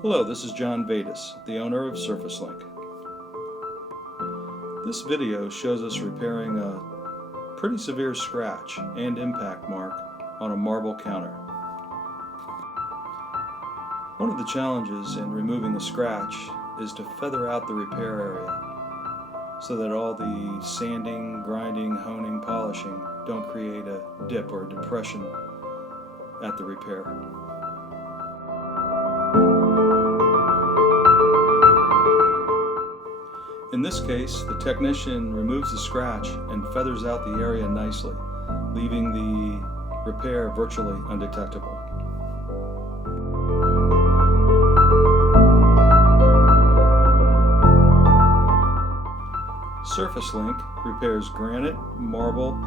Hello, this is John Vadis, the owner of SurfaceLink. This video shows us repairing a pretty severe scratch and impact mark on a marble counter. One of the challenges in removing the scratch is to feather out the repair area so that all the sanding, grinding, honing, polishing don't create a dip or a depression at the repair. In this case, the technician removes the scratch and feathers out the area nicely, leaving the repair virtually undetectable. SurfaceLink repairs granite, marble,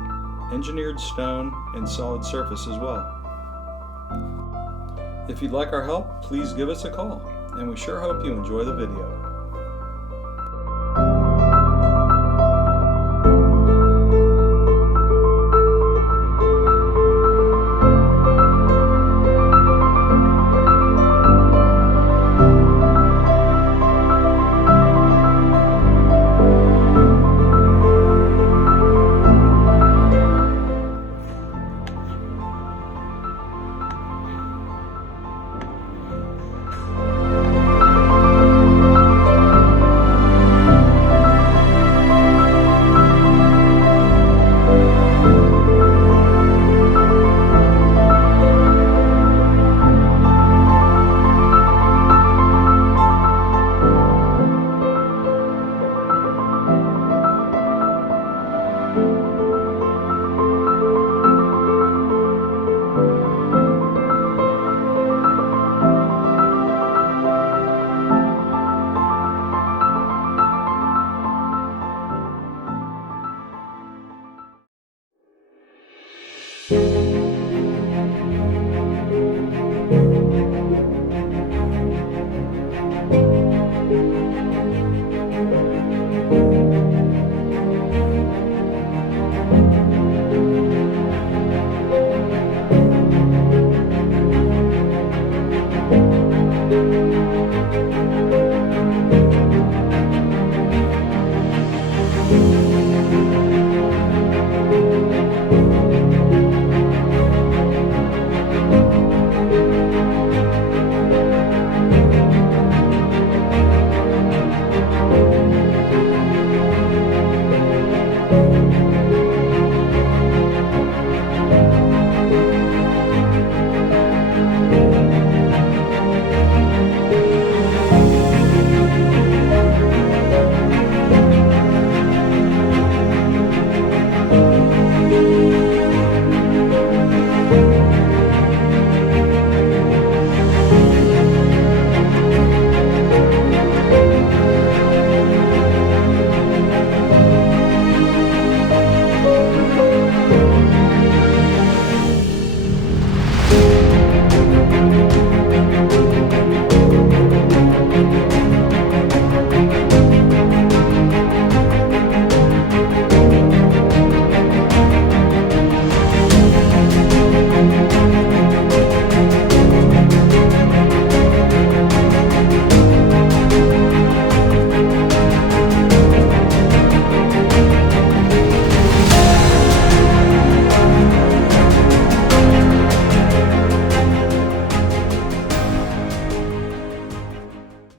engineered stone, and solid surface as well. If you'd like our help, please give us a call, and we sure hope you enjoy the video.